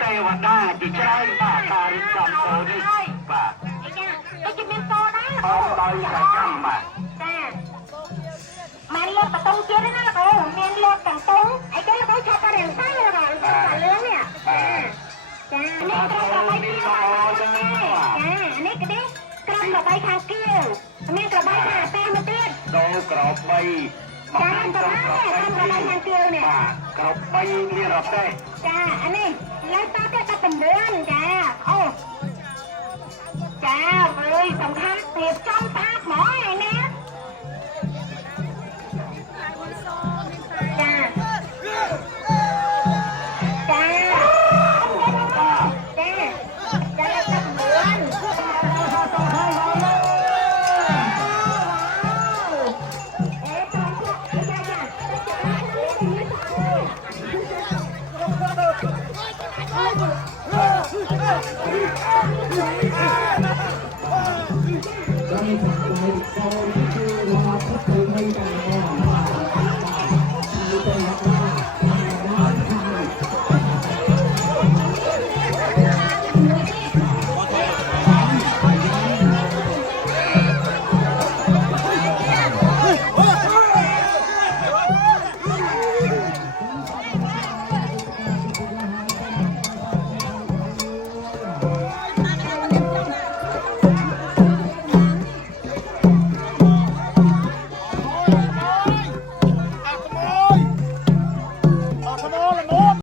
เทวดาจีใจบ้าตาริกรรมโซนี่บ้าไอ้จะเป็นโตนะเอาไปใส่กำมามันเลือกประตูเจี๊ยบนะเขาเมียนเลือกกันตรงไอ้เจ้าเขาชอบกระเด็นไส้เลยหรอจ้าเรื่องเนี่ยจ้านี่กระบอกใบเกี้ยวจ้าอันนี้กระดิกระบอกใบทางเกี้ยวอันนี้กระบอกแป้งมาติดโดกรอบใบจ้ากระบอกกระบอกใบทางเกี้ยวเนี่ยกรอบใบนี่เราได้จ้าอันนี้แล้วตาแกจะเป็นเดือนจ้าโอ้จ้าเลยสำคัญเปรียบจ้องตาหมอไอ้เนี่ยจ้าจ้าจ้าจะจะเหมือนSorry.